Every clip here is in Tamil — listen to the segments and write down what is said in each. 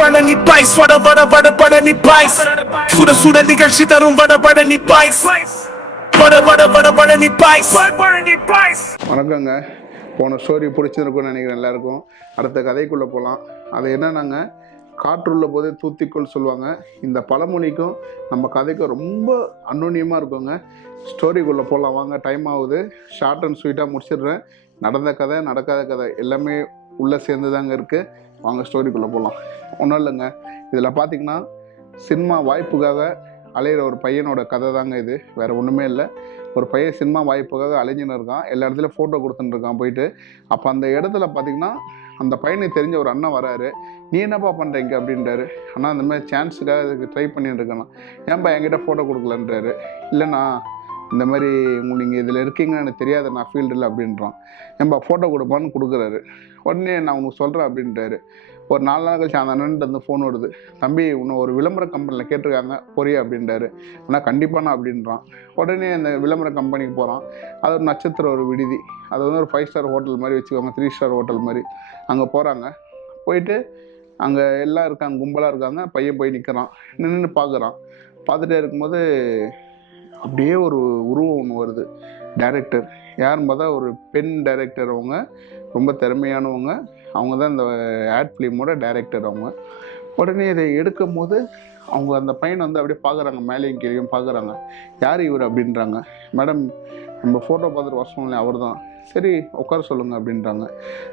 பழனி பாய்ஸ் வட வட வட பழனி பாய்ஸ் சுட சுட நிகழ்ச்சி தரும் வட பழனி பாய்ஸ் வட வட வட பழனி பாய்ஸ் பழனி பாய்ஸ். வணக்கங்க. போன ஸ்டோரி பிடிச்சிருக்கும்னு நினைக்கிறேன் எல்லாருக்கும். அடுத்த கதைக்குள்ளே போகலாம். அது என்னன்னாங்க, காற்றுள்ள போதே தூத்திக்கொள் சொல்லுவாங்க. இந்த பழமொழிக்கும் நம்ம கதைக்கும் ரொம்ப அன்னோன்யமாக இருக்குங்க. ஸ்டோரிக்குள்ளே போகலாம் வாங்க. டைம் ஆகுது. ஷார்ட் அண்ட் ஸ்வீட்டாக முடிச்சிடுறேன். நடந்த கதை நடக்காத கதை எல்லாமே உள்ளே சேர்ந்து தாங்க இருக்குது. வாங்க ஸ்டோரிக்குள்ளே போகலாம். ஒன்றும் இல்லைங்க, இதில் பார்த்தீங்கன்னா சினிமா வாய்ப்புக்காக அலையிற ஒரு பையனோட கதை தாங்க இது. வேறு ஒன்றுமே இல்லை. ஒரு பையன் சினிமா வாய்ப்புக்காக அலைஞ்சின்னு இருக்கான். எல்லா இடத்துலையும் ஃபோட்டோ கொடுத்துட்டு இருக்கான் போயிட்டு. அப்போ அந்த இடத்துல பார்த்தீங்கன்னா அந்த பையனுக்கு தெரிஞ்ச ஒரு அண்ணன் வராரு. நீ என்னப்பா பண்ணுறீங்க அப்படின்றாரு. ஆனால் அந்த மாதிரி சான்ஸுக்காக இதுக்கு ட்ரை பண்ணிட்டு இருக்கானா. ஏன்பா என்கிட்ட ஃபோட்டோ கொடுக்கலன்றாரு. இல்லைண்ணா இந்த மாதிரி நீங்கள் இதில் இருக்கீங்கன்னு எனக்கு தெரியாது, நான் ஃபீல்டில் அப்படின்றான். ஏன்பா ஃபோட்டோ கொடுப்பான்னு கொடுக்குறாரு. உடனே நான் உனக்கு சொல்கிறேன் அப்படின்றாரு. ஒரு 4 நாள் கழிச்சு அந்த அண்ணன்ட்டு வந்து ஃபோன் வருது. தம்பி உன்னை ஒரு விளம்பர கம்பெனியில் கேட்டிருக்காங்க போறியா அப்படின்றாரு. ஆனால் கண்டிப்பாண்ணா அப்படின்றான். உடனே அந்த விளம்பர கம்பெனிக்கு போகிறான். அது ஒரு நட்சத்திர ஒரு விடுதி. அது வந்து ஒரு 5 ஸ்டார் ஹோட்டல் மாதிரி வச்சுக்கோங்க, 3 ஸ்டார் ஹோட்டல் மாதிரி. அங்கே போகிறாங்க. போயிட்டு அங்கே எல்லாம் இருக்காங்க, கும்பலாக இருக்காங்க. பையன் போய் நிற்கிறான். நின்று பார்க்குறான். பார்த்துட்டே இருக்கும்போது அப்படியே ஒரு உருவம் ஒன்று வருது. டைரக்டர் யாருன்னு பார்த்தா ஒரு பெண் டைரக்டர். அவங்க ரொம்ப திறமையானவங்க. அவங்க தான் இந்த ஆட் ஃபிலிமோட டைரக்டர் அவங்க. உடனே இதை எடுக்கும் போது அவங்க அந்த பையனை வந்து அப்படியே பார்க்குறாங்க, மேலேயும் கீழேயும் பார்க்குறாங்க. யார் இவர் அப்படின்றாங்க. மேடம் நம்ம ஃபோட்டோ பார்த்துட்டு வருஷம் அவர் தான். சரி உட்கார சொல்லுங்கள் அப்படின்றாங்க.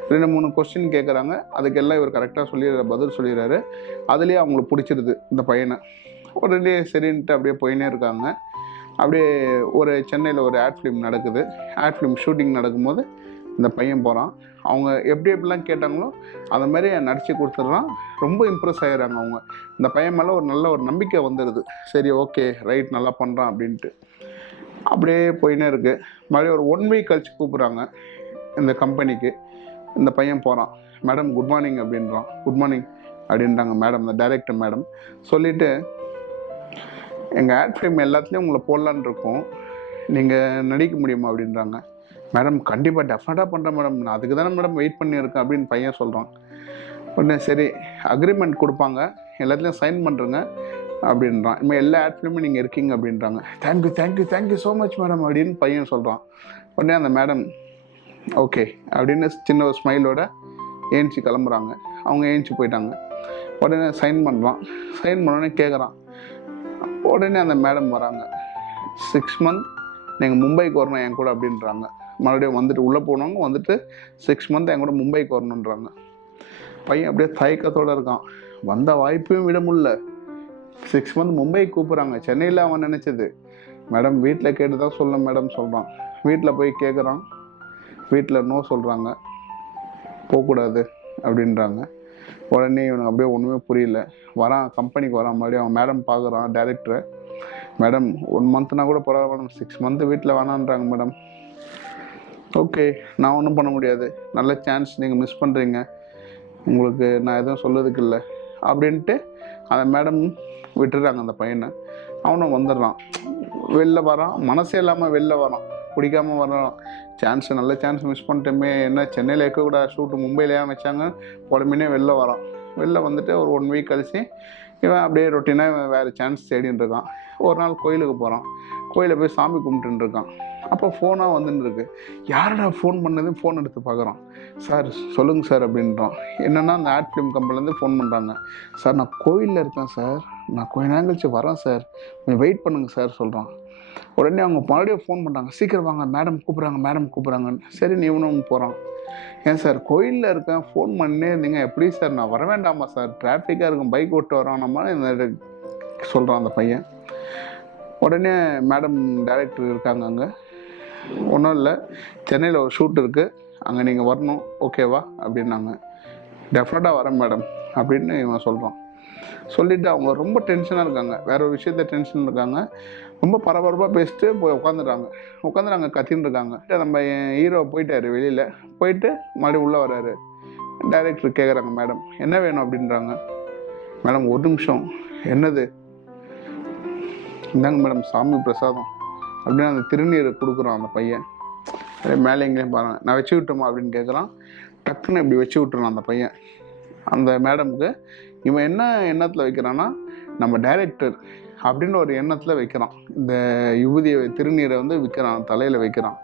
2-3 கொஸ்டின் கேட்குறாங்க. அதுக்கெல்லாம் இவர் கரெக்டாக பதில் சொல்லிடுறாரு. அதுலேயே அவங்களுக்கு பிடிச்சிருது இந்த பையனை. உடனே சரின்ட்டு அப்படியே போயினே இருக்காங்க. அப்படியே ஒரு சென்னையில் ஒரு ஆட் ஃபிலிம் நடக்குது. ஆட் ஃபிலிம் ஷூட்டிங் நடக்கும்போது இந்த பையன் போகிறான். அவங்க எப்படி எப்படிலாம் கேட்டாங்களோ அந்த மாதிரி நடித்து கொடுத்துட்றான். ரொம்ப இம்ப்ரெஸ் ஆகிடுறாங்க அவங்க. இந்த பையன் மேலே ஒரு நல்ல ஒரு நம்பிக்கை வந்துடுது. சரி ஓகே ரைட் நல்லா பண்ணுறான் அப்படின்ட்டு. அப்படியே போயினே இருக்குது. மறுபடியும் ஒரு 1 வீக் கழிச்சு கூப்பிட்றாங்க இந்த கம்பெனிக்கு. இந்த பையன் போகிறான். மேடம் குட் மார்னிங் அப்படின்றான். குட் மார்னிங் அப்படின்றாங்க மேடம், இந்த டைரக்டர் மேடம். சொல்லிவிட்டு எங்கள் ஆட் ஃபிலிம் எல்லாத்துலேயும் உங்களை போடலான் இருக்கோம், நீங்கள் நடிக்க முடியுமா அப்படின்றாங்க. மேடம் கண்டிப்பாக டெஃபினட்டாக பண்ணுறேன் மேடம், நான் அதுக்கு தானே மேடம் வெயிட் பண்ணியிருக்கேன் அப்படின்னு பையன் சொல்கிறான். உடனே சரி அக்ரிமெண்ட் கொடுப்பாங்க, எல்லாத்துலேயும் சைன் பண்ணுறேங்க அப்படின்றான். இனிமேல் எல்லா ஆட் ஃபிலிமும் நீங்கள் இருக்கீங்க அப்படின்றாங்க. Thank you thank you thank you so much madam அப்படின்னு பையன் சொல்கிறான். உடனே அந்த மேடம் ஓகே அப்படின்னு சின்ன ஒரு ஸ்மைலோட ஏஞ்சி கிளம்புறாங்க. அவங்க ஏஞ்சி போயிட்டாங்க. உடனே சைன் பண்ணுறான். சைன் பண்ணோடனே கேட்குறான். உடனே அந்த மேடம் வராங்க. 6 மந்த் நீங்கள் மும்பைக்கு வரணும் என் கூட அப்படின்றாங்க. மறுபடியும் வந்துட்டு உள்ளே போனவங்க வந்துட்டு 6 மந்த் என் கூட மும்பைக்கு வரணுன்றாங்க. பையன் அப்படியே தயக்கத்தோடு இருக்கான். வந்த வாய்ப்பையும் விட முடியல. 6 மந்த் மும்பைக்கு கூப்பிட்றாங்க. சென்னையில் அவன் நினச்சது மேடம் வீட்டில் கேட்டு தான் சொல்ல மேடம் சொல்கிறான். வீட்டில் போய் கேட்குறான். வீட்டில் நோ சொல்கிறாங்க, போகக்கூடாது அப்படின்றாங்க. உடனே இவனுக்கு அப்படியே ஒன்றுமே புரியல. வரான், கம்பெனிக்கு வரான். மறுபடியும் அவன் மேடம் பார்க்குறான் டைரக்டரை. மேடம் 1 மந்த்னா கூட பரவாயில்ல மேடம், 6 மந்த்து வீட்டில் வேணான்றாங்க மேடம். ஓகே நான் ஒன்றும் பண்ண முடியாது, நல்ல சான்ஸ் நீங்கள் மிஸ் பண்ணுறீங்க, உங்களுக்கு நான் எதுவும் சொல்லுறதுக்கு இல்லை அப்படின்ட்டு அந்த மேடம் விட்டுடுறாங்க அந்த பையனை. அவனும் வந்துடுறான். வெளில வரான், மனசே இல்லாமல் வெளில வரான், பிடிக்காமல் வரான். சான்ஸு நல்ல சான்ஸ் மிஸ் பண்ணிட்டோமே, என்ன சென்னையில் இருக்கக்கூட ஷூட்டு மும்பையிலேயே வச்சாங்க உடம்புனே வெளில வரான். வெளில வந்துட்டு ஒரு 1 வீக் கழிச்சு இவன் அப்படியே ரொட்டீனாக இவன் வேறு சான்ஸ் தேடின்னு இருக்கான். ஒரு நாள் கோயிலுக்கு போகிறான். கோயிலில் போய் சாமி கும்பிட்டுன்னு இருக்கான். அப்போ ஃபோனாக வந்துன்னு இருக்கு. யாரடா ஃபோன் பண்ணது, ஃபோன் எடுத்து பார்க்குறான். சார் சொல்லுங்கள் சார் அப்படின்றான். என்னென்னா அந்த ஆட் ஃபிலிம் கம்பெனிலேருந்து ஃபோன் பண்ணுறாங்க. சார் நான் கோயிலில் இருக்கேன் சார், நான் கொஞ்ச நேரம் கழிச்சு வரேன் சார், கொஞ்சம் வெயிட் பண்ணுங்கள் சார் சொல்கிறான். உடனே அவங்க மறுபடியும் ஃபோன் பண்ணுறாங்க. சீக்கிரம் வாங்க மேடம் கூப்பிட்றாங்க, மேடம் கூப்பிட்றாங்கன்னு. சரி நீ இவனும் போகிறான். ஏன் சார் கோயிலில் இருக்கேன், ஃபோன் பண்ணே இருந்தீங்க, எப்படி சார் நான் வர வேண்டாமா சார், டிராஃபிக்காக இருக்கும், பைக் ஓட்டு வரோம்னாமா இந்த சொல்கிறான் அந்த பையன். உடனே மேடம் டைரக்டர் இருக்காங்க அங்கே. ஒன்றும் இல்லை, சென்னையில் ஒரு ஷூட் இருக்குது, அங்கே நீங்கள் வரணும் ஓகேவா அப்படின்னாங்க. டெஃபினட்டாக வரேன் மேடம் அப்படின்னு இவன் சொல்கிறான். சொல்லிவிட்டு அவங்க ரொம்ப டென்ஷனாக இருக்காங்க, வேற ஒரு விஷயத்த டென்ஷன் இருக்காங்க. ரொம்ப பரபரப்பாக பேசிட்டு போய் உட்காந்துறாங்க கத்தின்னு இருக்காங்க. நம்ம ஹீரோ போயிட்டாரு வெளியில். போயிட்டு மறுபடியும் உள்ளே வர்றாரு. டைரக்டர் கேட்குறாங்க மேடம் என்ன வேணும் அப்படின்றாங்க. மேடம் 1 நிமிஷம். என்னது? இந்தாங்க மேடம் சாமி பிரசாதம் அப்படின்னு அந்த திருநீரை கொடுக்குறான் அந்த பையன். மேலே எங்கேயும் பாருங்க, நான் வச்சு விட்டோமா அப்படின்னு கேட்குறான். டக்குன்னு இப்படி வச்சு விட்டுறான் அந்த பையன். அந்த மேடமுக்கு இவன் என்ன எண்ணத்தில் வைக்கிறான்னா நம்ம டைரக்டர் அப்படின்னு ஒரு எண்ணத்தில் வைக்கிறான். இந்த யுவதியை திருநீரை வந்து விற்கிறான், தலையில் வைக்கிறான்.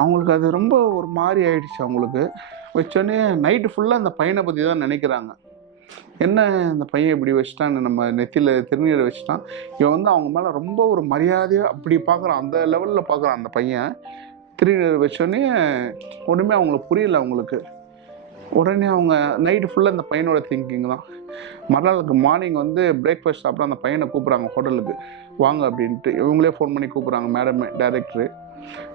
அவங்களுக்கு அது ரொம்ப ஒரு மாதிரி ஆயிடுச்சு. அவங்களுக்கு வச்சோடனே நைட்டு ஃபுல்லாக அந்த பையனை பற்றி தான் நினைக்கிறாங்க. என்ன இந்த பையன் இப்படி வச்சுட்டான்னு, நம்ம நெத்தியில் திருநீரை வச்சுட்டான். இவன் வந்து அவங்க மேலே ரொம்ப ஒரு மரியாதையாக அப்படி பார்க்குறான், அந்த லெவலில் பார்க்குறான் அந்த பையன். திருநீரை வச்சோடனே ஒன்றுமே அவங்களுக்கு புரியல அவங்களுக்கு. உடனே அவங்க நைட்டு ஃபுல்லாக இந்த பையனோட திங்கிங் தான். மறுநாளுக்கு மார்னிங் வந்து பிரேக்ஃபாஸ்ட் சாப்பிட அந்த பையனை கூப்பிட்றாங்க ஹோட்டலுக்கு, வாங்க அப்படின்ட்டு. இவங்களே ஃபோன் பண்ணி கூப்பிட்றாங்க, மேடம் டைரக்டரு.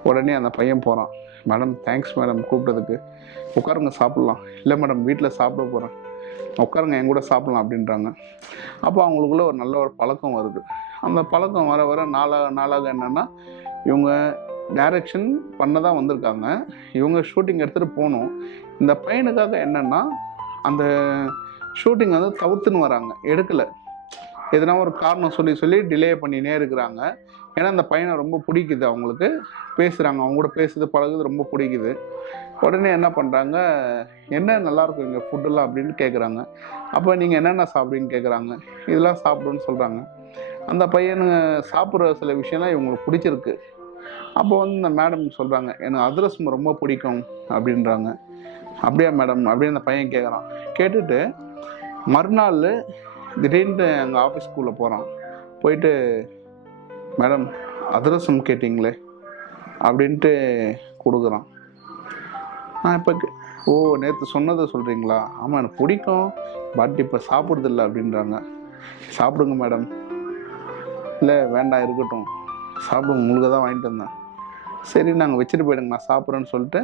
உடனே அந்த பையன் போகிறான். மேடம் தேங்க்ஸ் மேடம் கூப்பிட்டதுக்கு, உட்காருங்க சாப்பிட்லாம். இல்லை மேடம் வீட்டில் சாப்பிட போகிறேன், உட்காருங்க என் கூட சாப்பிட்லாம் அப்படின்றாங்க. அப்போ அவங்களுக்குள்ள ஒரு நல்ல ஒரு பழக்கம் வருது. அந்த பழக்கம் வர வர நாளாக என்னென்னா, இவங்க டைரக்ஷன் பண்ண தான் வந்திருக்காங்க, இவங்க ஷூட்டிங் எடுத்துகிட்டு போகணும். இந்த பையனுக்காக என்னென்னா அந்த ஷூட்டிங் வந்து தவிர்த்துன்னு வராங்க, எடுக்கலை. எதனா ஒரு காரணம் சொல்லி டிலே பண்ணினே இருக்கிறாங்க. ஏன்னா அந்த பையனை ரொம்ப பிடிக்குது அவங்களுக்கு, பேசுகிறாங்க, அவங்க கூட பேசுறது பழகுது ரொம்ப பிடிக்குது. உடனே என்ன பண்ணுறாங்க, என்ன நல்லாயிருக்கும் இங்கே ஃபுட்டெல்லாம் அப்படின்னு கேட்குறாங்க. அப்போ நீங்கள் என்னென்ன சாப்பிடுன்னு கேட்குறாங்க. இதெல்லாம் சாப்பிடுன்னு சொல்கிறாங்க. அந்த பையனுங்க சாப்பிட்ற சில விஷயம்லாம் இவங்களுக்கு பிடிச்சிருக்கு. அப்போ வந்து இந்த மேடம் சொல்கிறாங்க, எனக்கு அதிரசம் ரொம்ப பிடிக்கும் அப்படின்றாங்க. அப்படியா மேடம் அப்படின்னு அந்த பையன் கேட்குறான். கேட்டுட்டு மறுநாள் திடீர்னு எங்கள் ஆஃபீஸ்க்குள்ளே போகிறான். போயிட்டு மேடம் அதிரசம் கேட்டிங்களே அப்படின்ட்டு கொடுக்குறான். நான் இப்போ ஓ நேற்று சொன்னதை சொல்கிறீங்களா? ஆமாம் எனக்கு பிடிக்கும், பட் இப்போ சாப்பிட்றதில்ல அப்படின்றாங்க. சாப்பிடுங்க மேடம். இல்லை வேண்டாம் இருக்கட்டும், சாப்பிடுங்க, உங்களுக்கு தான் வாங்கிட்டு வந்தேன். சரி நாங்கள் வச்சுட்டு போயிடுங்க, நான் சாப்பிட்றேன்னு சொல்லிட்டு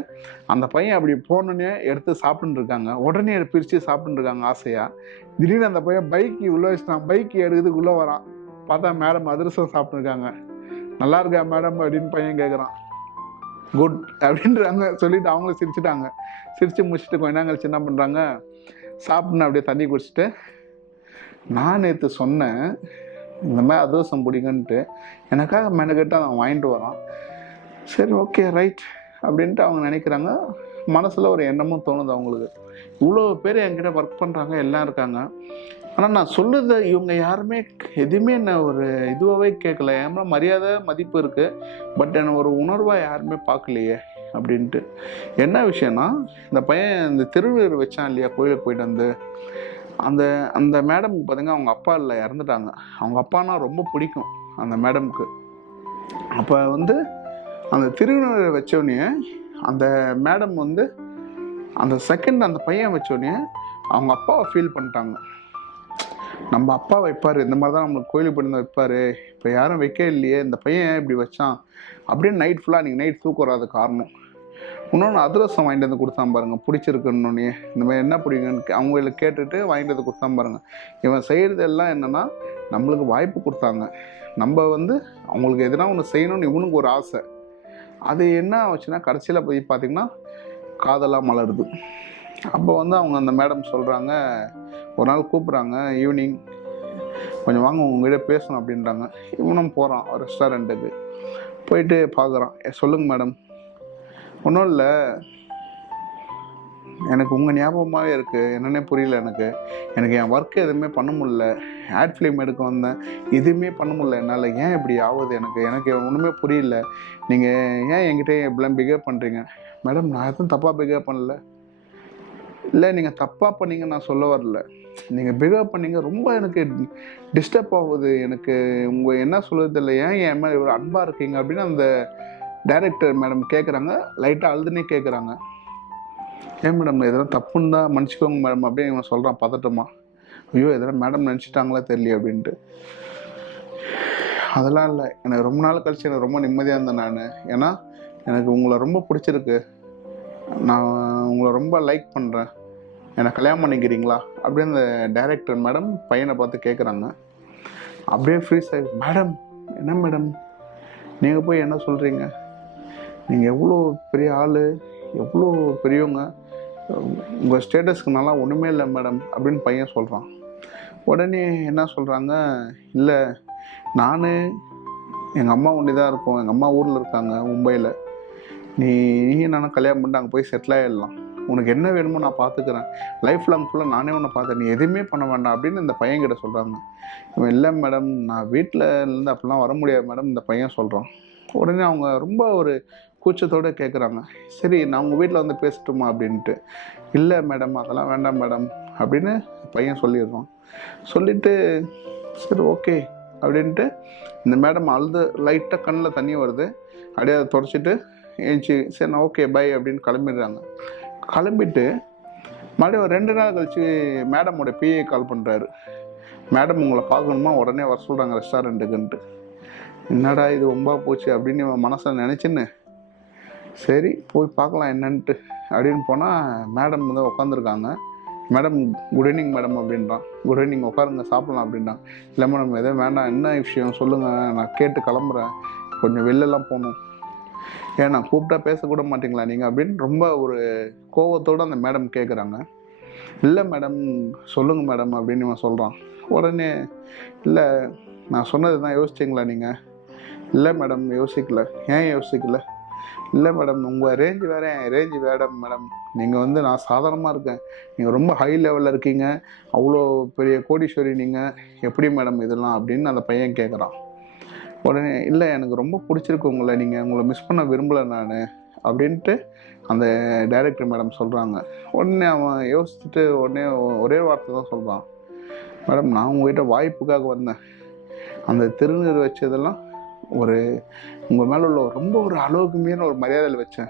அந்த பையன் அப்படி போனோன்னே எடுத்து சாப்பிட்டுன்னு இருக்காங்க. உடனே பிரித்து சாப்பிட்டுன்னு இருக்காங்க ஆசையாக. திடீர்னு அந்த பையன் பைக்கு உள்ளே வச்சுட்டான். பைக்கு எடுக்கிறதுக்குள்ளே வரான். பார்த்தா மேடம் அதிரசம் சாப்பிட்டுருக்காங்க. நல்லா இருக்கா மேடம் அப்படின்னு பையன் கேட்குறான். குட் அப்படின்றாங்க. சொல்லிவிட்டு அவங்களும் சிரிச்சுட்டாங்க. சிரித்து முடிச்சுட்டு கொஞ்ச நேரம் கழிச்சு என்ன பண்ணுறாங்க, சாப்பிட்ணும் அப்படியே தண்ணி குடிச்சிட்டு, நான் நேற்று சொன்னேன் இந்த மாதிரி அதிரசம் பிடிக்குன்ட்டு, எனக்காக மெனக்கட்டு அவன் வாங்கிட்டு வரான். சரி ஓகே ரைட் அப்படின்ட்டு அவங்க நினைக்கிறாங்க. மனசில் ஒரு எண்ணமும் தோணுது அவங்களுக்கு. இவ்வளோ பேர் என்கிட்ட ஒர்க் பண்ணுறாங்க, எல்லாம் இருக்காங்க. ஆனால் நான் சொல்லுறத இவங்க யாருமே எதுவுமே என்ன ஒரு இதுவாகவே கேட்கல. ஏன்னா மரியாதை மதிப்பு இருக்குது, பட் என்னை ஒரு உணர்வாக யாருமே பார்க்கலையே அப்படின்ட்டு. என்ன விஷயம்னா, இந்த பையன் இந்த திருநீர் வச்சான் இல்லையா கோயிலுக்கு போயிட்டு வந்து, அந்த அந்த மேடமுக்கு பார்த்தீங்கன்னா அவங்க அப்பா இல்லை, இறந்துட்டாங்க. அவங்க அப்பானா ரொம்ப பிடிக்கும் அந்த மேடமுக்கு. அப்போ வந்து அந்த திருநீரை வச்சோடனே அந்த மேடம் வந்து அந்த செகண்ட் அந்த பையன் வச்சோடனே அவங்க அப்பாவை ஃபீல் பண்ணிட்டாங்க. நம்ம அப்பா வைப்பார், இந்த மாதிரி தான் நம்மளுக்கு கோயிலுக்கு போய் வைப்பார், இப்போ யாரும் வைக்க இல்லையே, இந்த பையன் இப்படி வச்சான் அப்படின்னு நைட் ஃபுல்லாக நீங்கள் நைட் தூக்கம் வராது காரணம். இன்னொன்று அதிரசம் வாங்கிட்டு வந்து கொடுத்தான் பாருங்கள், பிடிச்சிருக்குன்னொன்னே இந்த மாதிரி என்ன பிடிக்குன்னு அவங்கள கேட்டுட்டு வாங்கிட்டு வந்து கொடுத்தான் பாருங்கள். இவன் செய்கிறது எல்லாம் என்னென்னா நம்மளுக்கு வாய்ப்பு கொடுத்தாங்க, நம்ம வந்து அவங்களுக்கு எதுனா ஒன்று செய்யணும்னு இவனுக்கு ஒரு ஆசை. அது என்ன ஆச்சுன்னா கடைசியில் போய் பார்த்திங்கன்னா காதலாக மலருது. அப்போ வந்து அவங்க அந்த மேடம் சொல்கிறாங்க, ஒரு நாள் கூப்பிட்றாங்க ஈவினிங், கொஞ்சம் வாங்க உங்ககிட்ட பேசணும் அப்படின்றாங்க. இவனும் போகிறான் ரெஸ்டாரண்ட்டுக்கு. போயிட்டு பார்க்குறான். சொல்லுங்கள் மேடம். ஒன்றும் இல்லை, எனக்கு உங்கள் ஞாபகமாகவே இருக்குது, என்னென்னே புரியல எனக்கு என் ஒர்க்கு எதுவுமே பண்ண முடியல. ஆட் ஃபிலிம் எடுக்க வந்தேன், எதுவுமே பண்ண முடியல என்னால். ஏன் இப்படி ஆகுது எனக்கு ஒன்றுமே புரியல. நீங்கள் ஏன் என்கிட்ட இப்படிலாம் பிஹேவ் பண்ணுறீங்க? மேடம் நான் எதுவும் தப்பாக பிஹேவ் பண்ணல. இல்லை நீங்கள் தப்பாக பண்ணீங்க நான் சொல்ல வரல, நீங்கள் பிஹேவ் பண்ணீங்க ரொம்ப எனக்கு டிஸ்டர்ப் ஆகுது. எனக்கு உங்கள் என்ன சொல்கிறது இல்லை, ஏன் என் மேலே இவ்வளோ அன்பாக இருக்கீங்க அப்படின்னு அந்த டைரக்டர் மேடம் கேட்குறாங்க. லைட்டாக அழுதுனே கேட்குறாங்க. ஏன் மேடம் எதனா தப்புன்னு தான் மன்னிச்சிக்கோங்க மேடம் அப்படின்னு இவன் சொல்கிறான் பதட்டமா. ஐயோ எதனா மேடம் நினச்சிட்டாங்களா தெரியல அப்படின்ட்டு. அதெல்லாம் இல்லை, எனக்கு ரொம்ப நாள் கழிச்சு எனக்கு ரொம்ப நிம்மதியாக இருந்தேன் நான். ஏன்னா எனக்கு உங்களை ரொம்ப பிடிச்சிருக்கு, நான் உங்களை ரொம்ப லைக் பண்ணுறேன், என்னை கல்யாணம் பண்ணிக்கிறீங்களா அப்படின்னு அந்த டைரக்டர் மேடம் பையனை பார்த்து கேட்குறாங்க. அப்படியே ஃப்ரீஸ் ஆகி, மேடம் என்ன மேடம் நீங்கள் போய் என்ன சொல்கிறீங்க, நீங்கள் எவ்வளோ பெரிய ஆள், எவ்வளோ பெரியவங்க, உங்கள் ஸ்டேட்டஸ்க்கு நல்லா ஒன்றுமே இல்லை மேடம் அப்படின்னு பையன் சொல்கிறான். உடனே என்ன சொல்கிறாங்க, இல்லை நான் எங்கள் அம்மா ஒண்டி தான் இருக்கோம், எங்கள் அம்மா ஊரில் இருக்காங்க மும்பையில், நீ நானும் கல்யாணம் பண்ணிட்டு அங்கே போய் செட்டில் ஆகிடலாம், உனக்கு என்ன வேணுமோ நான் பார்த்துக்கிறேன், லைஃப் லாங் ஃபுல்லாக நானே உன்னை பார்த்தேன், நீ எதுவுமே பண்ண வேண்டாம் அப்படின்னு இந்த பையன்கிட்ட சொல்கிறாங்க. இவன் இல்லை மேடம் நான் வீட்டில் இருந்து அப்படிலாம் வர முடியாது மேடம் இந்த பையன் சொல்கிறான். உடனே அவங்க ரொம்ப ஒரு கூச்சத்தோடு கேட்குறாங்க, சரி நான் உங்கள் வீட்டில் வந்து பேசட்டுமா அப்படின்ட்டு. இல்லை மேடம் அதெல்லாம் வேண்டாம் மேடம் அப்படின்னு பையன் சொல்லிடுறான். சொல்லிவிட்டு சரி ஓகே அப்படின்ட்டு இந்த மேடம் அழுது லைட்டாக கண்ணில் தண்ணி வருது, அப்படியே அதை தொடச்சிட்டு ஏஞ்சி சரி நான் ஓகே பை அப்படின்னு கிளம்பிடுறாங்க. கிளம்பிட்டு மறுபடியும் ஒரு 2 நாள் கழித்து மேடமோட பிஏ கால் பண்ணுறாரு. மேடம் உங்களை பார்க்கணுமா, உடனே வர சொல்கிறாங்க ரெஸ்டாரண்ட்டுக்குன்ட்டு. என்னடா இது ரொம்ப போச்சு அப்படின்னு இவன் மனசில் நினச்சின்னு சரி போய் பார்க்கலாம் என்னன்ட்டு அப்படின்னு போனால் மேடம் வந்து உட்காந்துருக்காங்க. மேடம் குட் ஈவினிங் மேடம் அப்படின்றான். குட் ஈவினிங் உட்காருங்க சாப்பிட்லாம் அப்படின்றான். இல்லை மேடம் எதுவும் வேண்டாம், என்ன விஷயம் சொல்லுங்கள், நான் கேட்டு கிளம்புறேன், கொஞ்சம் வெளிலலாம் போகணும். ஏன் நான் கூப்பிட்டா பேசக்கூட மாட்டிங்களா நீங்கள் அப்படின்னு ரொம்ப ஒரு கோவத்தோடு அந்த மேடம் கேட்குறாங்க. இல்லை மேடம் சொல்லுங்கள் மேடம் அப்படின்னு இவன் சொல்கிறான். உடனே இல்லை நான் சொன்னது தான் யோசிச்சிங்களா நீங்கள்? இல்லை மேடம் யோசிக்கல. ஏன் யோசிக்கல? இல்லை மேடம் உங்கள் ரேஞ்சு வேறு என் ரேஞ்சு வேடம் மேடம், நீங்கள் வந்து நான் சாதாரணமாக இருக்கேன், நீங்கள் ரொம்ப ஹை லெவலில் இருக்கீங்க, அவ்வளோ பெரிய கோடீஸ்வரி நீங்கள், எப்படி மேடம் இதெல்லாம் அப்படின்னு அந்த பையன் கேட்குறான். உடனே இல்லை எனக்கு ரொம்ப பிடிச்சிருக்கு உங்களை, நீங்கள் உங்களை மிஸ் பண்ண விரும்பலை நான் அப்படின்ட்டு அந்த டைரக்டர் மேடம் சொல்கிறாங்க. உடனே அவன் யோசிச்சுட்டு உடனே ஒரே வார்த்தை தான் சொல்கிறான், மேடம் நான் உங்கள்கிட்ட வாய்ப்புக்காக வந்தேன், அந்த திருநீர் வச்சதெல்லாம் ஒரு உங்கள் மேலே உள்ள ரொம்ப ஒரு அளவுக்கு மீறின ஒரு மரியாதையில் வச்சேன்,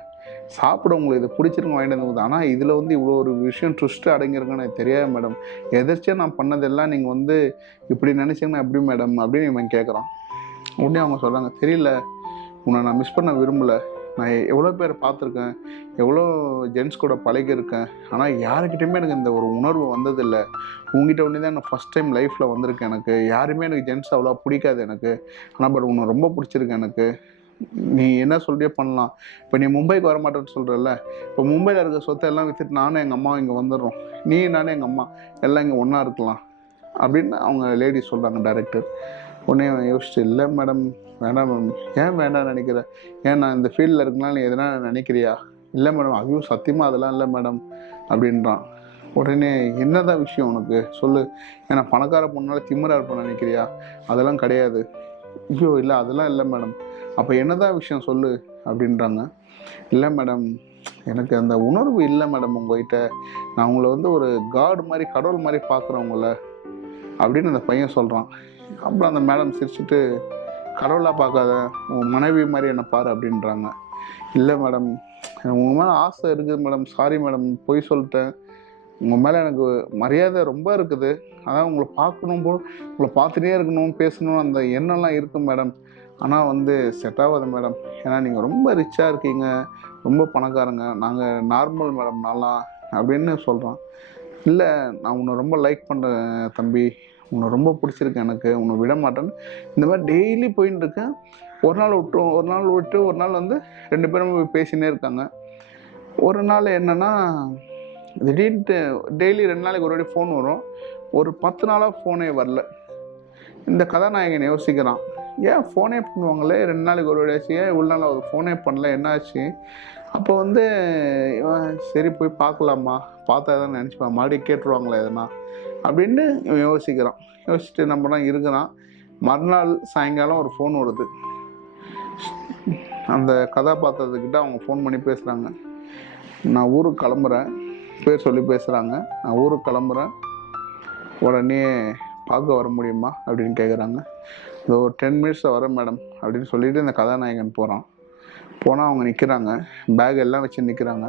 சாப்பிட உங்களுக்கு இது பிடிச்சிருக்கு வாங்கிட்டு வந்து, ஆனால் இதில் வந்து இவ்வளோ ஒரு விஷயம் ட்விஸ்ட்டு அடங்கியிருக்குன்னு எனக்கு தெரியாது மேடம், எதிர்ச்சியாக நான் பண்ணதெல்லாம் நீங்கள் வந்து இப்படி நினச்சிங்கன்னா எப்படி மேடம் அப்படின்னு இவன் கேட்குறான். உடனே அவங்க சொல்கிறாங்க, தெரியல உன்னை நான் மிஸ் பண்ண விரும்பலை, நான் எவ்வளோ பேர் பார்த்துருக்கேன், எவ்வளோ ஜென்ட்ஸ் கூட பழகியிருக்கேன், ஆனால் யாருக்கிட்டையுமே எனக்கு இந்த ஒரு உணர்வு வந்ததில்லை, உங்ககிட்ட ஒன்று தான் எனக்கு ஃபஸ்ட் டைம் லைஃப்பில் வந்திருக்கு. எனக்கு யாருமே எனக்கு ஜென்ட்ஸ் அவ்வளோ பிடிக்காது எனக்கு, ஆனால் பட் உன்னை ரொம்ப பிடிச்சிருக்கு எனக்கு, நீ என்ன சொல்றியோ பண்ணலாம். இப்போ நீ மும்பைக்கு வரமாட்டேன்னு சொல்கிறல்ல, இப்போ மும்பையில் இருக்க சொத்தை எல்லாம் விற்றுட்டு நானும் எங்கள் அம்மாவும் இங்கே வந்துடுறோம், நீ நானும் எங்கள் அம்மா எல்லாம் இங்கே ஒன்றா இருக்கலாம் அப்படின்னு அவங்க லேடி சொல்கிறாங்க டைரக்டர். உடனே யோசிச்சு இல்லை மேடம் வேண்டாம் மேம். ஏன் வேண்டாம் நினைக்கிறேன்? ஏன் நான் இந்த ஃபீல்டில் இருக்குனால நீ எதனா நினைக்கிறியா? இல்லை மேடம் ஐயோ சத்தியமாக அதெல்லாம் இல்லை மேடம் அப்படின்றான். உடனே என்னதான் விஷயம் உனக்கு சொல்லு, ஏன்னா பணக்கார பொண்ணால திமிரா இருப்பேன் நினைக்கிறியா? அதெல்லாம் கிடையாது. ஐயோ இல்லை அதெல்லாம் இல்லை மேடம். அப்போ என்னதான் விஷயம் சொல்லு அப்படின்றாங்க. இல்லை மேடம் எனக்கு அந்த உணர்வு இல்லை மேடம் உங்கள்கிட்ட, நான் உங்களை வந்து ஒரு காட் மாதிரி கடவுள் மாதிரி பார்க்குறேன் உங்களை அப்படின்னு அந்த பையன் சொல்கிறான். அப்புறம் அந்த மேடம் சிரிச்சுட்டு கடவுளாக பார்க்காத உன் மனைவி மாதிரி என்னை பாரு அப்படின்றாங்க. இல்லை மேடம் உங்கள் மேலே ஆசை இருக்குது மேடம், சாரி மேடம் பொய் சொல்லிட்டேன், உங்கள் மேலே எனக்கு மரியாதை ரொம்ப இருக்குது, அதான் உங்களை பார்க்கணும் போல் உங்களை பார்த்துட்டே இருக்கணும் பேசணும் அந்த எண்ணம்லாம் இருக்குது மேடம், ஆனால் வந்து செட் ஆகாது மேடம், ஏன்னா நீங்கள் ரொம்ப ரிச்சாக இருக்கீங்க, ரொம்ப பணக்காரங்க, நாங்கள் நார்மல் மேடம் நல்லா அப்படின்னு சொல்கிறான். இல்லை நான் உன்னை ரொம்ப லைக் பண்ணுறேன் தம்பி, உன்னை ரொம்ப பிடிச்சிருக்கு எனக்கு, உன்னை விட மாட்டேன்னு இந்த மாதிரி டெய்லி போயின்னு இருக்கேன். ஒரு நாள் விட்டு ஒரு நாள் வந்து 2 பேரும் பேசினே இருக்காங்க. ஒரு நாள் என்னென்னா திடீர்னு டெய்லி 2 நாளைக்கு ஒரு வாட்டி ஃபோன் வரும், ஒரு 10 நாளாக ஃபோனே வரல. இந்த கதாநாயகன் யோசிக்கிறான், ஏன் ஃபோனே பண்ணுவாங்களே 2 நாளைக்கு ஒரு வாட்டி, ஏன் இவ்வளோ நாள் அவர் ஃபோனே பண்ணல என்னாச்சு? அப்போ வந்து இவன் சரி போய் பார்க்கலாமா, பார்த்தா தான் நினச்சிப்பான், மறுபடியும் கேட்டுருவாங்களே எதனா அப்படின்னு இவன் யோசிக்கிறான். யோசிச்சுட்டு நம்ம தான் இருக்கிறான். மறுநாள் சாயங்காலம் ஒரு ஃபோன் வருது. அந்த கதாபாத்திரத்துக்கிட்ட அவங்க ஃபோன் பண்ணி பேசுகிறாங்க, நான் ஊருக்கு கிளம்புறேன், பேர் சொல்லி பேசுகிறாங்க, நான் ஊருக்கு கிளம்புறேன், உடனே பார்க்க வர முடியுமா அப்படின்னு கேட்குறாங்க. இதோ ஒரு 10 மினிட்ஸில் வரேன் மேடம் அப்படின்னு சொல்லிட்டு இந்த கதாநாயகன் போகிறான். போனால் அவங்க நிற்கிறாங்க, பேக் எல்லாம் வச்சு நிற்கிறாங்க.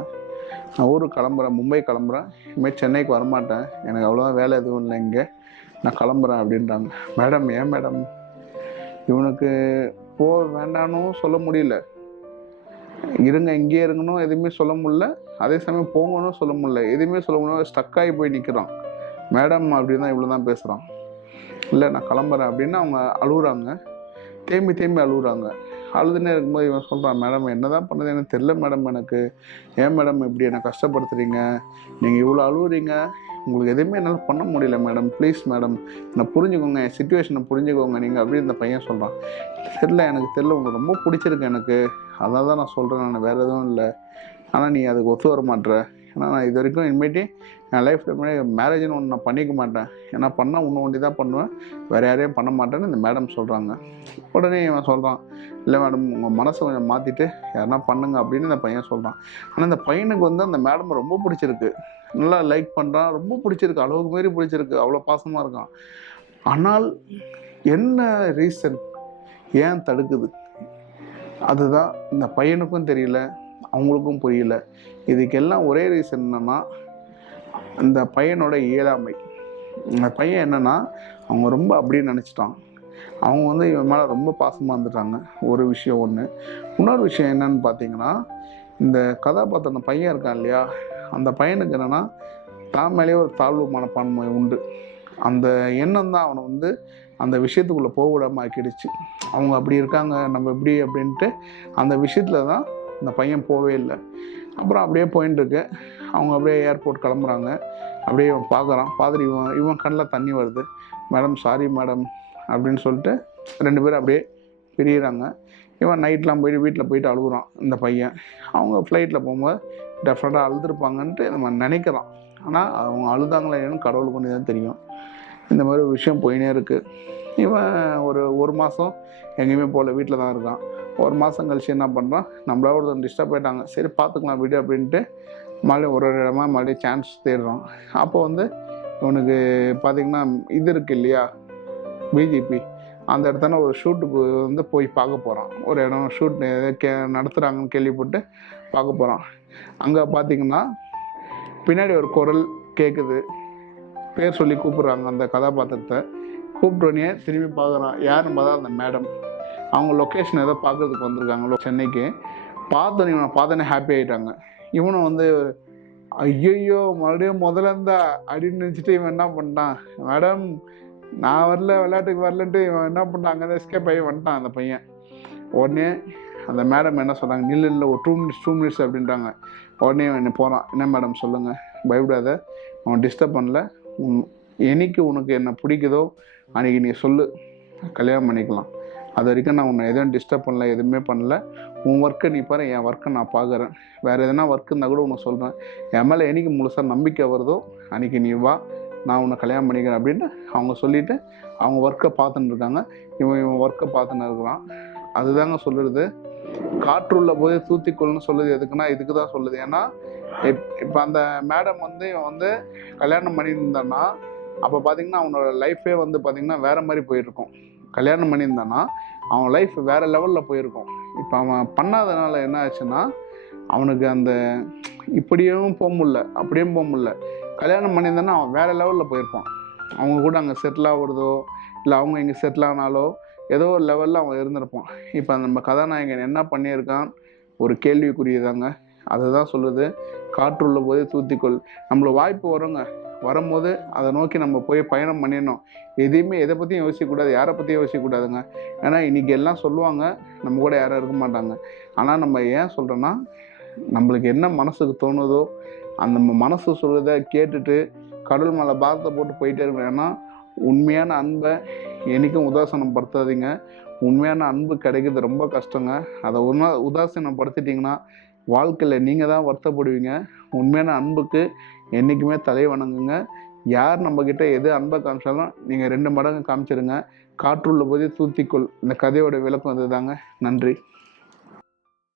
நான் ஊருக்கு கிளம்புறேன், மும்பை கிளம்புறேன், இனிமேல் சென்னைக்கு வரமாட்டேன், எனக்கு அவ்வளோதான் வேலை எதுவும் இல்லை இங்கே, நான் கிளம்புறேன் அப்படின்றாங்க. மேடம் ஏன் மேடம்? இவனுக்கு போக வேண்டானும் சொல்ல முடியல, இருங்க இங்கேயே இருக்கணும் எதுவுமே சொல்ல முடியல, அதே சமயம் போங்கன்னு சொல்ல முடியல, எதுவுமே சொல்ல முடியல, ஸ்டக்காகி போய் நிற்கிறான். மேடம் அப்படின்னு தான் இவ்வளோ தான் பேசுகிறான். இல்லை நான் கிளம்புறேன் அப்படின்னு அவங்க அழுகுறாங்க, தேம்பி அழுகுறாங்க. அழுதுனே இருக்கும்போது இவன் சொல்கிறான், மேடம் என்ன தான் பண்ணது எனக்கு தெரில மேடம், எனக்கு ஏன் மேடம் இப்படி என்னை கஷ்டப்படுத்துறீங்க, நீங்கள் இவ்வளோ அழுகுறீங்க, உங்களுக்கு எதுவுமே என்னால் பண்ண முடியல மேடம், ப்ளீஸ் மேடம் என்னை புரிஞ்சுக்கோங்க, என் சிச்சுவேஷனை புரிஞ்சுக்கோங்க நீங்கள் அப்படின்னு இந்த பையன் சொல்கிறான். எனக்கு தெரில உங்களுக்கு ரொம்ப பிடிச்சிருக்கு எனக்கு, அதான் தான் நான் சொல்கிறேன், நான் வேறு எதுவும் இல்லை, ஆனால் நீ அதுக்கு ஒத்து வர மாட்டேற, ஏன்னா நான் இது வரைக்கும் இனிமேட்டு என் லைஃப்பில் மேரேஜ்னு ஒன்று நான் பண்ணிக்க மாட்டேன், ஏன்னா பண்ணால் ஒன்று ஒண்டி தான் பண்ணுவேன், வேறு யாரையும் பண்ண மாட்டேன்னு இந்த மேடம் சொல்கிறாங்க. உடனே இவன் சொல்கிறான், இல்லை மேடம் உங்கள் மனசை கொஞ்சம் மாற்றிட்டு யாருன்னா பண்ணுங்க அப்படின்னு இந்த பையன் சொல்கிறான். ஆனால் இந்த பையனுக்கு வந்து அந்த மேடம் ரொம்ப பிடிச்சிருக்கு, நல்லா லைக் பண்ணுறான், ரொம்ப பிடிச்சிருக்கு, அளவுக்கு மாரி பிடிச்சிருக்கு, அவ்வளோ பாசமாக இருக்கான். ஆனால் என்ன ரீசன், ஏன் தடுக்குது, அதுதான் இந்த பையனுக்கும் தெரியல, அவங்களுக்கும் புரியல. இதுக்கெல்லாம் ஒரே ரீசன் என்னென்னா இந்த பையனோட இயலாமை. இந்த பையன் என்னென்னா அவங்க ரொம்ப அப்படியே நினச்சிட்டான், அவங்க வந்து இவன் மேலே ரொம்ப பாசமாக இருந்துட்டாங்க. ஒரு விஷயம் ஒன்று. இன்னொரு விஷயம் என்னன்னு பார்த்தீங்கன்னா, இந்த கதாபாத்திரம் அந்த பையன் இருக்கான் இல்லையா, அந்த பையனுக்கு என்னென்னா தான் மேலேயே ஒரு தாழ்வு மனப்பான்மை உண்டு. அந்த எண்ணம் தான் அவனை வந்து அந்த விஷயத்துக்குள்ளே போக விடாமல் ஆக்கிடுச்சு. அவங்க அப்படி இருக்காங்க, நம்ம எப்படி அப்படின்ட்டு அந்த விஷயத்தில் தான் இந்த பையன் போகவே இல்லை. அப்புறம் அப்படியே போயின்னு இருக்கு. அவங்க அப்படியே ஏர்போர்ட் கிளம்புறாங்க. அப்படியே இவன் பார்க்குறான், பார்த்துட்டு இவன் கண்ணில் தண்ணி வருது. மேடம் சாரி மேடம் அப்படின்னு சொல்லிட்டு 2 பேரும் அப்படியே பிரியிறாங்க. இவன் நைட்லாம் போயிட்டு வீட்டில் போயிட்டு அழுகுறான் இந்த பையன். அவங்க ஃப்ளைட்டில் போகும்போது டெஃபினட்டாக அழுதுருப்பாங்கன்ட்டு நம்ம நினைக்கிறோம். ஆனால் அவங்க அழுதாங்களா என்னன்னு கடவுளுக்கு ஒன்று தான் தெரியும். இந்த மாதிரி ஒரு விஷயம் போயினே இருக்குது. இவன் ஒரு மாதம் எங்கேயுமே போகல, வீட்டில் தான் இருக்கான். ஒரு மாதம் கழிச்சு என்ன பண்ணுறான், நம்மளா ஒருத்தர் டிஸ்டர்ப் ஆகிட்டாங்க, சரி பார்த்துக்கலாம் விடு அப்படின்ட்டு மறுபடியும் ஒரு இடமா மறுபடியும் சான்ஸ் தேடுறான். அப்போ வந்து இவனுக்கு பார்த்திங்கன்னா இது இருக்குது இல்லையா, பிஜேபி, அந்த இடத்துல ஒரு ஷூட்டுக்கு வந்து போய் பார்க்க போகிறான். ஒரு இடம் ஷூட் நடத்துகிறாங்கன்னு கேள்விப்பட்டு பார்க்க போகிறான். அங்கே பார்த்திங்கன்னா பின்னாடி ஒரு குரல் கேட்குது, பேர் சொல்லி கூப்பிட்றாங்க அந்த கதாபாத்திரத்தை. கூப்பிட்டோன்னே திரும்பி பார்க்குறான், யாருன்னு பார்த்தா அந்த மேடம். அவங்க லொக்கேஷன் ஏதோ பார்க்குறதுக்கு வந்திருக்காங்க சென்னைக்கு. பார்த்தோன்னே இவனை பார்த்தோன்னே ஹாப்பி ஆகிட்டாங்க. இவனும் வந்து ஐயோ மறுபடியும் முதல்ல இருந்தா அப்படின்னு நினச்சிட்டு இவன் என்ன பண்ணிட்டான், மேடம் நான் வரல, விளையாட்டுக்கு வரலன்ட்டு இவன் என்ன பண்ணிட்டான், அங்கே எஸ்கேப் ஆகி வந்துட்டான் அந்த பையன். உடனே அந்த மேடம் என்ன சொல்கிறாங்க, நில்ல ஒரு 2 மினிட்ஸ் அப்படின்றாங்க. உடனே என்ன போகிறான், என்ன மேடம் சொல்லுங்கள், பயப்படாத, அவன் டிஸ்டர்ப் பண்ணல, என்னைக்கு உனக்கு என்ன பிடிக்குதோ அன்றைக்கி நீ சொல்லு, கல்யாணம் பண்ணிக்கலாம். அது வரைக்கும் நான் உன்னை எதுவும் டிஸ்டர்ப் பண்ணல, எதுவுமே பண்ணல. உன் ஒர்க்கை நீ பாரு, என் ஒர்க்கை நான் பார்க்குறேன். வேறு எதனா ஒர்க் இருந்தால் கூட உனக்கு சொல்கிறேன். என் மேலே என்னைக்கு முழுசாக நம்பிக்கை வருதோ அன்றைக்கி நீ வா, நான் உன்னை கல்யாணம் பண்ணிக்கிறேன் அப்படின்னு அவங்க சொல்லிவிட்டு அவங்க ஒர்க்கை பார்த்துன்னு இருக்காங்க. இவன் ஒர்க்கை பார்த்துன்னு இருக்கிறான். அதுதாங்க சொல்லுறது, காற்றுள்ள போதே தூத்திக்கொள்னு சொல்லுது. எதுக்குன்னா இதுக்கு தான் சொல்லுது. ஏன்னா இப்போ அந்த மேடம் வந்து இவன் வந்து கல்யாணம் பண்ணியிருந்தான்னா அப்போ பார்த்திங்கன்னா அவனோட லைஃபே வந்து பார்த்திங்கன்னா வேறு மாதிரி போயிருக்கும். கல்யாணம் பண்ணியிருந்தான்னா அவன் லைஃப் வேறு லெவலில் போயிருக்கும். இப்போ அவன் பண்ணாதனால என்ன ஆச்சுன்னா அவனுக்கு அந்த இப்படியும் போக முடியல, அப்படியும் போக முடியல. கல்யாணம் பண்ணியிருந்தானா அவன் வேறு லெவலில் போயிருப்பான். அவங்க கூட அங்கே செட்டில் ஆகுறதோ இல்லை அவங்க இங்கே செட்டில் ஆனாலோ ஏதோ ஒரு லெவலில் அவன் இருந்திருப்பான். இப்போ நம்ம கதாநாயகன் என்ன பண்ணியிருக்கான் ஒரு கேள்விக்குரியதாங்க. அதுதான் சொல்லுது, காற்றுள்ள போதே தூத்திக்கொள். நம்மளுக்கு வாய்ப்பு வருங்க, வரும்போது அதை நோக்கி நம்ம போய் பயணம் பண்ணிடணும். எதையுமே எதை பற்றியும் யோசிக்கக்கூடாது, யாரை பற்றியும் யோசிக்கக்கூடாதுங்க. ஏன்னா இன்றைக்கி எல்லாம் சொல்லுவாங்க, நம்ம கூட யாரும் இருக்க மாட்டாங்க. ஆனால் நம்ம ஏன் சொல்கிறோன்னா, நம்மளுக்கு என்ன மனசுக்கு தோணுதோ அந்த மனசு சொல்கிறத கேட்டுட்டு கடவுள் மேலே பாரத்தை போட்டு போயிட்டே இருக்கணும். ஏன்னா உண்மையான அன்பை என்றைக்கும் உதாசனம் படுத்தாதீங்க. உண்மையான அன்பு கிடைக்கிறது ரொம்ப கஷ்டங்க. அதை உதாசீனப்படுத்திட்டிங்கன்னா வாழ்க்கையில் நீங்கள் தான் வருத்தப்படுவீங்க. உண்மையான அன்புக்கு என்றைக்குமே தலை வணங்குங்க. யார் நம்மக்கிட்ட எது அன்பை காமிச்சாலும் நீங்கள் 2 மடங்கு காமிச்சிருங்க. காற்றுள்ள போதே தூத்திக்கொள். இந்த கதையோட விளக்கம் அதுதாங்க. நன்றி.